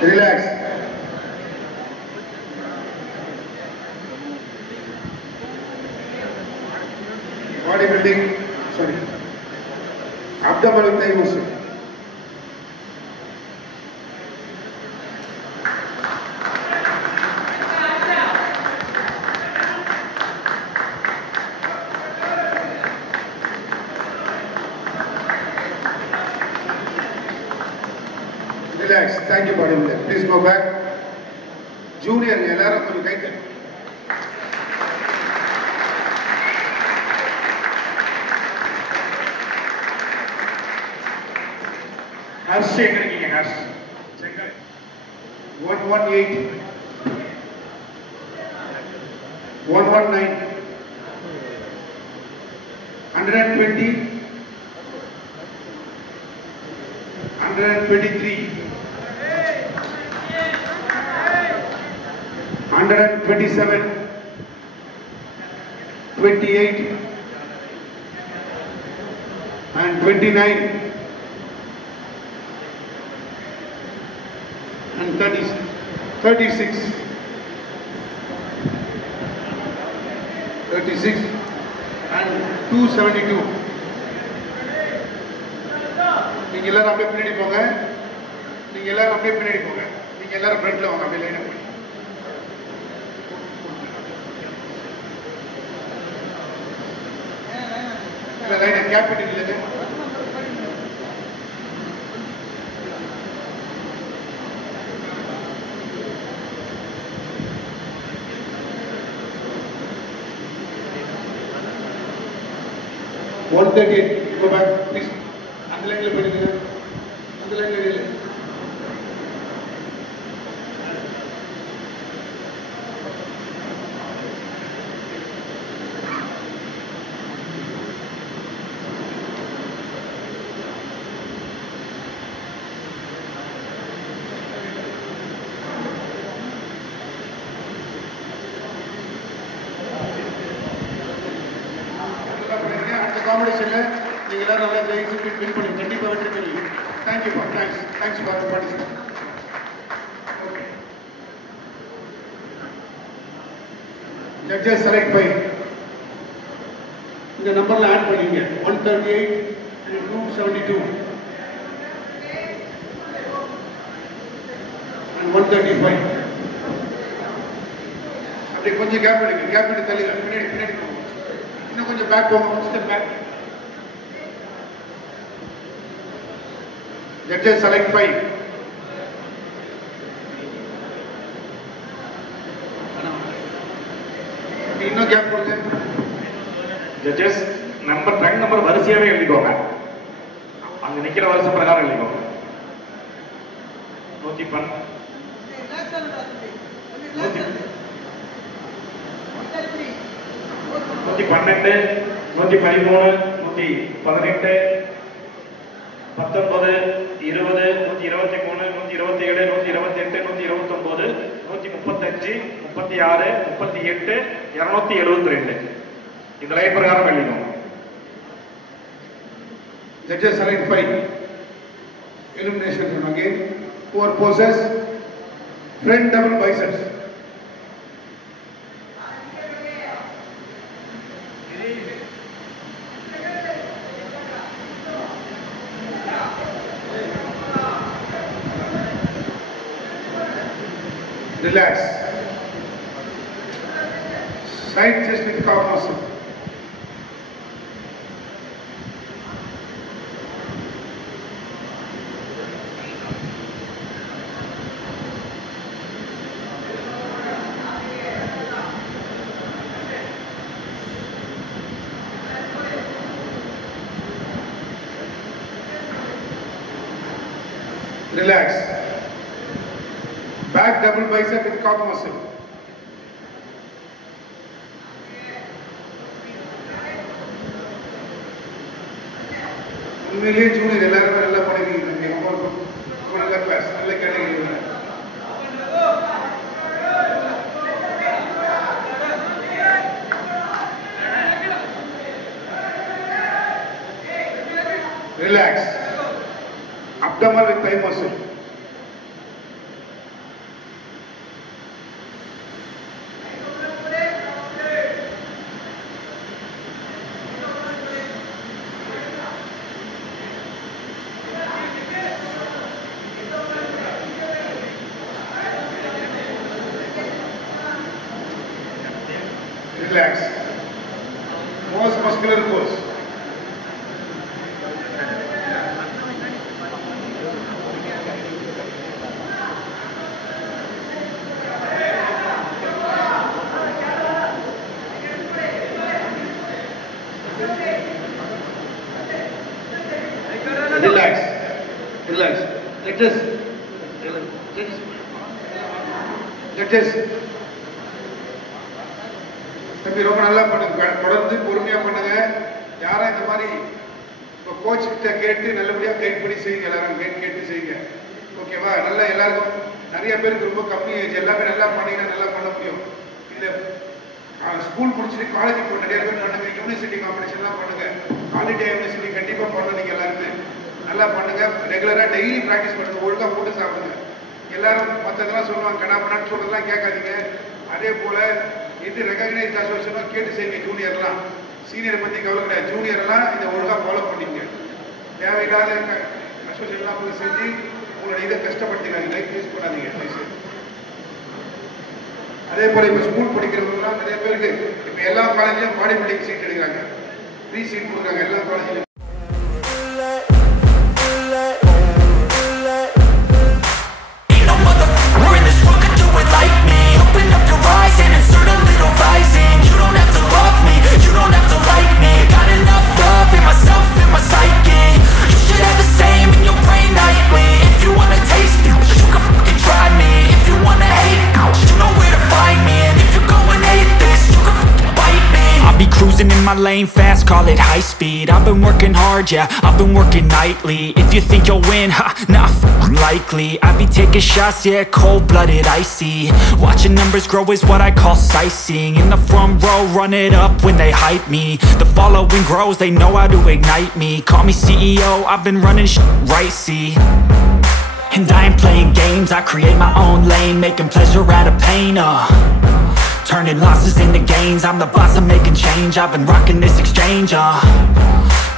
Relax. Bodybuilding, sorry. Abdominal thigh muscle. Relax. Thank you, bodybuilder. Please go back. Junior, எல்லாரும் கொஞ்சம் கை தட்டு. ஹர்ஷ் எங்க இருக்கீங்க? ஹர்ஷ் 118 119 120 123 127 28 and 29 and 36 and 272. நீங்க எல்லாரும் அப்படியே பின்னாடி போங்க. நீங்க எல்லாரும் அப்படியே பின்னாடி போங்க. நீங்க எல்லாரும் ஃப்ரண்ட்ல வாங்க. அப்படியே லைனா போங்க. இல்ல லைனா கேபிட்டல் இல்ல. One 38. Go back, please. அந்த லைன்ல போயிடுங்க. அந்த லைன்ல இல்ல. காம்படிஷன்ல நீங்க எல்லாரும் நல்லா ஜெயிச்சு வின் பண்ணி கண்டிப்பா வெற்றி பெறுவீங்க. Thank you, thanks for participating. Okay. Judges select 5. இந்த நம்பர்ல ஆட் பண்ணீங்க 138 and 272 and 135. அப்படியே கொஞ்சம் கேப் எடுங்க. கேப் எடுத்து தள்ளுங்க. பின்னாடி போங்க. இன்னும் கொஞ்சம் பேக் போங்க. Step back. Judges select 5. இன்னும் கேப் கொடுங்க. ஜட்ஜஸ் நம்பர் ட்ராக் நம்பர் வரிசையாவே எழுதிக்கோங்க. அங்க நிக்கிற வரிசை பிரகாரம் எழுதிக்கோங்க. 112 113 113 118 19 20 123 127 128 129 135 36 38 272 இந்த லைன் பிரகாரம் எழுதிக்கோங்க. Judges select 5. Elimination again. 4 poses. Front double biceps. Relax. Side chest with calf muscle. Relax. Back double bicep with calf muscle. உண்மையிலேயே ஜூனியர் எல்லாருமே நல்லா பண்ணிருக்கீங்க. நல்ல கிளாஸ், நல்ல category. Relax. Abdominal with thigh muscle. Relax. Most muscular pose. Relax. Relax. Judges. தம்பி ரொம்ப நல்லா பண்ணுங்க. தொடர்ந்து பொறுமையா பண்ணுங்க. யாரும் இந்த மாதிரி இப்போ கோச் கிட்ட கேட்டு நல்லபடியா கைட் பண்ணி செய்யுங்க. எல்லாரும் கேட்டு செய்யுங்க. ஓகேவா? நல்லா எல்லாருக்கும் நிறைய பேருக்கு ரொம்ப கம்மி ஏஜ். எல்லாமே நல்லா பண்ணீங்கன்னா நல்லா பண்ண முடியும். இல்லை ஸ்கூல் முடிச்சுட்டு காலேஜ் இப்போ நிறைய பேர் பண்ணுங்க. யூனிவர்சிட்டி காம்படிஷன்லாம் பண்ணுங்க. ஆல் இண்டியா யூனிவர்சிட்டி கண்டிப்பாக பண்ணணும். நீங்கள் எல்லாருமே நல்லா பண்ணுங்க. ரெகுலராக டெய்லி ப்ராக்டிஸ் பண்ணுங்க. ஒழுங்காக போட்டு சாப்பிடுங்க. எல்லாரும் மற்றதெல்லாம் சொல்லுவாங்க கண்ணா பண்ணான்னு சொல்றதெல்லாம் கேட்காதீங்க. அதே போல் எது ரெகக்னைஸ்ட் அசோசியேஷனோ கேட்டு செய்யுங்க. ஜூனியர்லாம் சீனியரை பற்றி கவலை கிடையாது. ஜூனியர்லாம் இதை ஒழுங்காக ஃபாலோ பண்ணிங்க. தேவையில்லாத அசோசியேஷன்லாம் போய் செஞ்சு உங்களோட இதை கஷ்டப்படுத்திக்காதீங்க. லைஃப் யூஸ் பண்ணாதீங்க. அதே போல் இப்போ ஸ்கூல் படிக்கிறவங்கலாம் நிறைய பேருக்கு இப்போ எல்லா காலேஜ்லையும் பாடி பில்டிங் சீட் எடுக்கிறாங்க. ஃப்ரீ சீட் கொடுக்குறாங்க எல்லா காலேஜ்லையும். Cruising in my lane fast, call it high speed. I've been working hard, yeah, I've been working nightly. If you think you'll win, ha, not likely. I be taking shots, yeah, cold-blooded, icy. Watching numbers grow is what I call sightseeing. In the front row, run it up when they hype me. The following grows, they know how to ignite me. Call me CEO, I've been running right, see. And I ain't playing games, I create my own lane, making pleasure out of pain, turning losses into gains. I'm the boss, I'm making change. I've been rocking this exchange,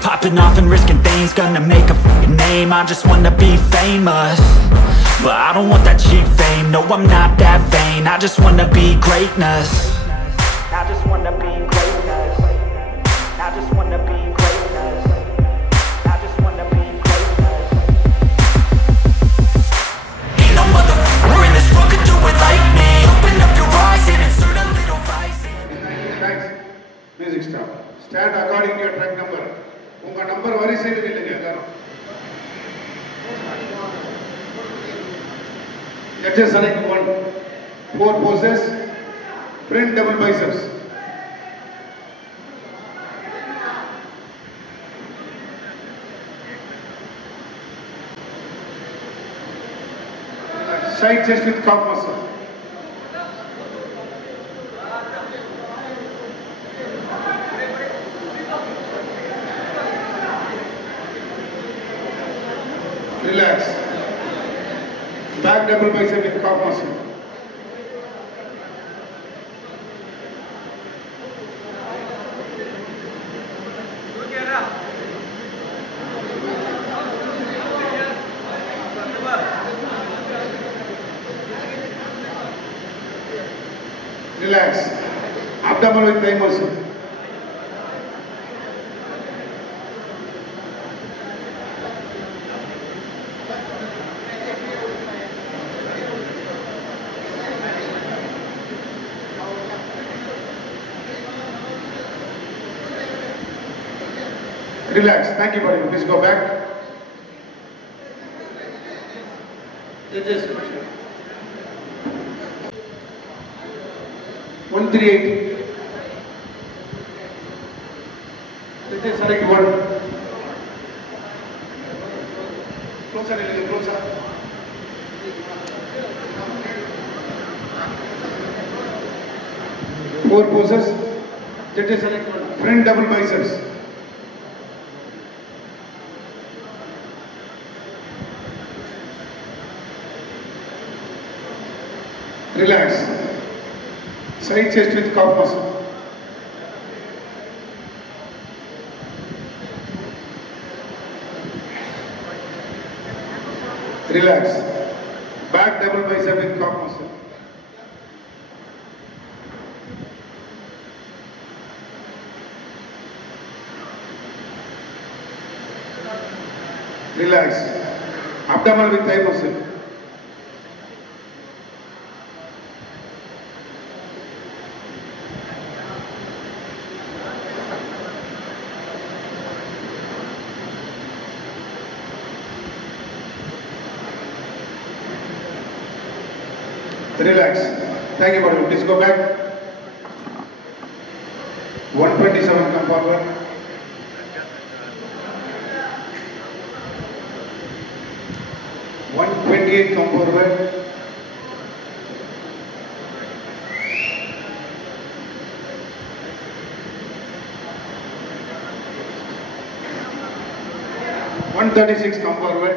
popping off and risking things. Gonna make a name, I just wanna be famous. But I don't want that cheap fame, no I'm not that vain. I just wanna be greatness. I just wanna be greatness. I just wanna be greatness. I just wanna be greatness. Ain't no motherfucker in this world could do it like me. Open up your eyes and insert a little rising. Thanks. Music stop. Stand according to your track number. உங்க நம்பர் வரிசையில் இல்லைங்க எல்லாரும். Judges select 1. 4 poses. Print double biceps. Side chest with calf muscle. Relax. Back double bicep with calf muscle. Relax. Abdomen with thigh muscle. Relax. Thank you, buddy. Please go back. Judges. 138. Judges select 1. Closer, closer. Four poses. Judges select 1. Front double biceps. Relax. Side chest with calf muscle. Relax. Back double bicep with calf muscle. Relax. Abdominal with thigh muscle. Relax. Thank you, buddy. Please go back. 127, come forward. $128, come forward. $136, come forward.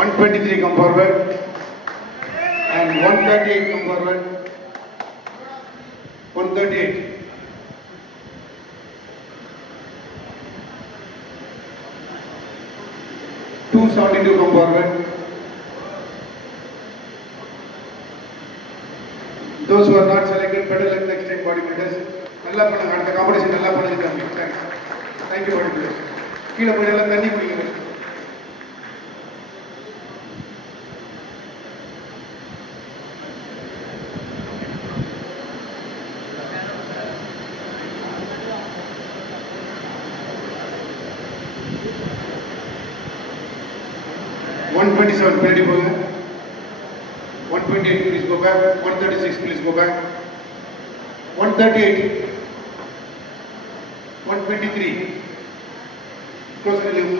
$123, come forward. And $138, come forward. $138. $272, come forward. Those who are not selected, better luck next time, bodybuilders. நல்லா பண்ணுங்க, அடுத்த காம்படிஷன் நல்லா பண்ணுங்க தம்பி. Thanks. Thank you, bodybuilders. கீழே போய் எல்லாம் தண்ணி குடிங்க. $127, ready for that? $128, please go back. $136, please go back. $138. $123. Close the leave.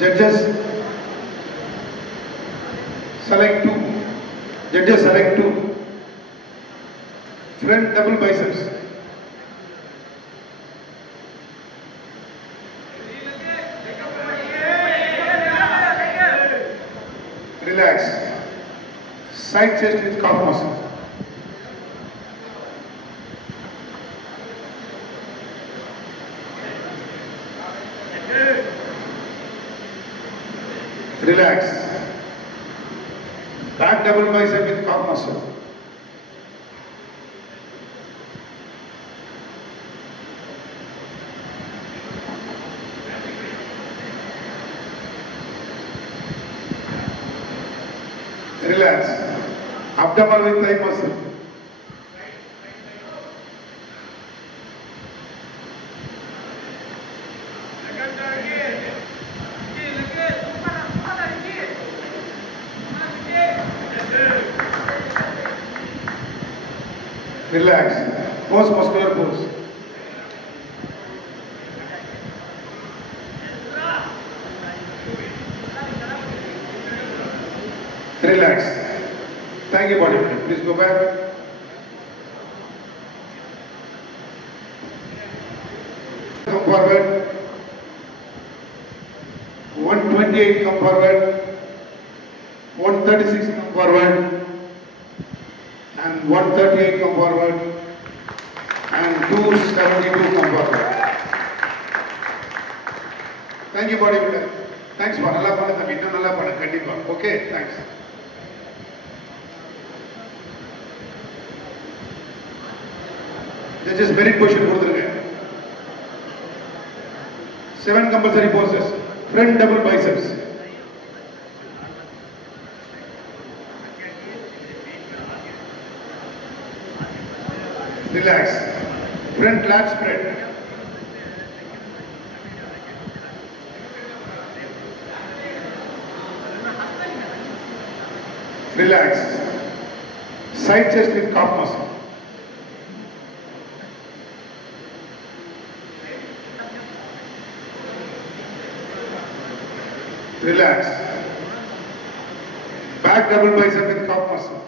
Judges, select 2. Judges, select 2. Front double biceps. Relax. Side chest with calf muscle. Relax. Back double bicep with calf muscle. Relax. Abdominal with thigh muscle. Relax. Pose muscular pose. Relax. Thank you, bodybuilder. Please go back. Come forward. 128, come forward. 136, come forward. And 138, come forward. And 272, come forward. Thank you, bodybuilder. Thanks for nalla panna thambi. Inna nalla panna kandipa. Okay, thanks. Judges merit position கொடுத்துருங்க. 7 compulsory poses. Front double biceps. Relax. Front lat spread. Relax. Side chest with calf muscle. Relax. Back double bicep with calf muscle.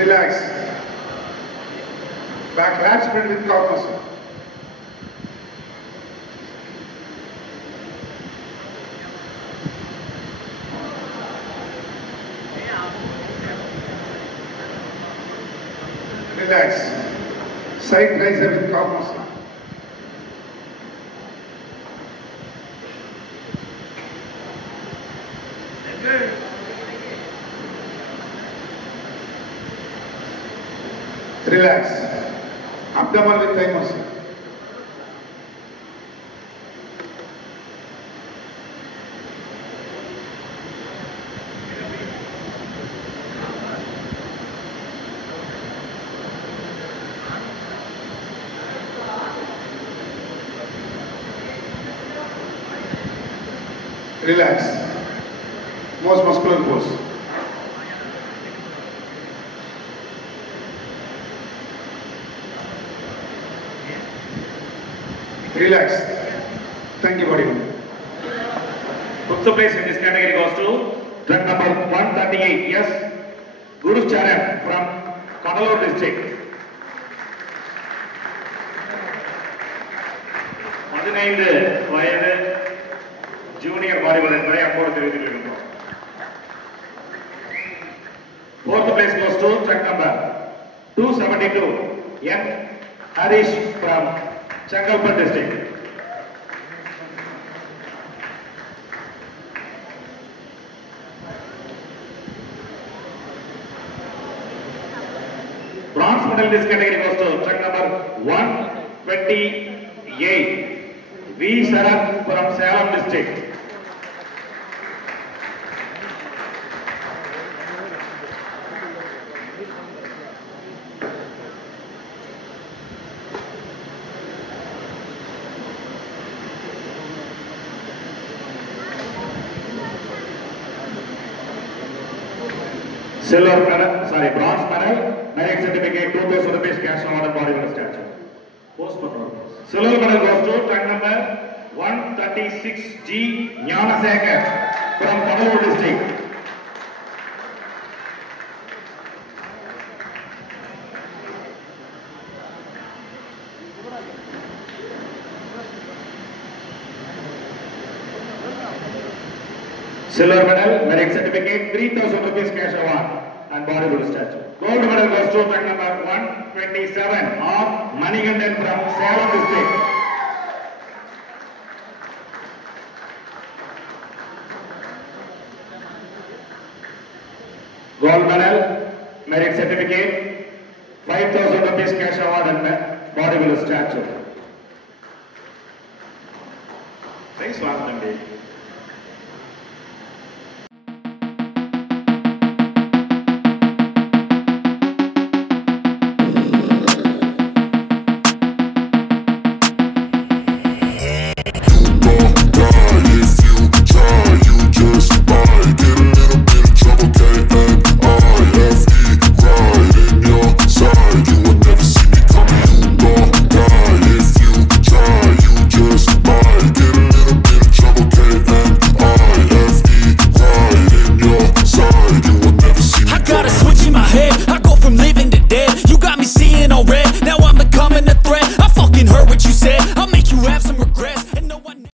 Relax. Back lat spread with cock muscle. Relax. Side tricep with cock muscle. Relax. Abdomen with thigh muscle. Relax. Most muscular pose. Relax. Thank you, body. Fifth place in this category goes to drug number 138. Yes, Guru Charan from Cuddalore district. 15 வயது junior volleyball என்பதை அன்போடு தெரிவித்துக் கொள்கின்றோம். Fourth place goes to truck number 272 N Harish from Changalpur district. Bronze medal in this category goes to truck number 128 V Sarat from Salem district. Silver medal, bronze medal, merit certificate, 2,000 rupees cash award and bodybuilder statue. Silver medal goes to truck number 136G Gnanasekar from Cuddalore district. Silver medal, merit certificate, 3,000 rupees cash award and bodybuilder statue. Gold medal goes to truck number 127 of Manigandan from Salem district. Gold medal, merit certificate, 5,000 rupees cash award and bodybuilder statue. Thanks, Vasanthi.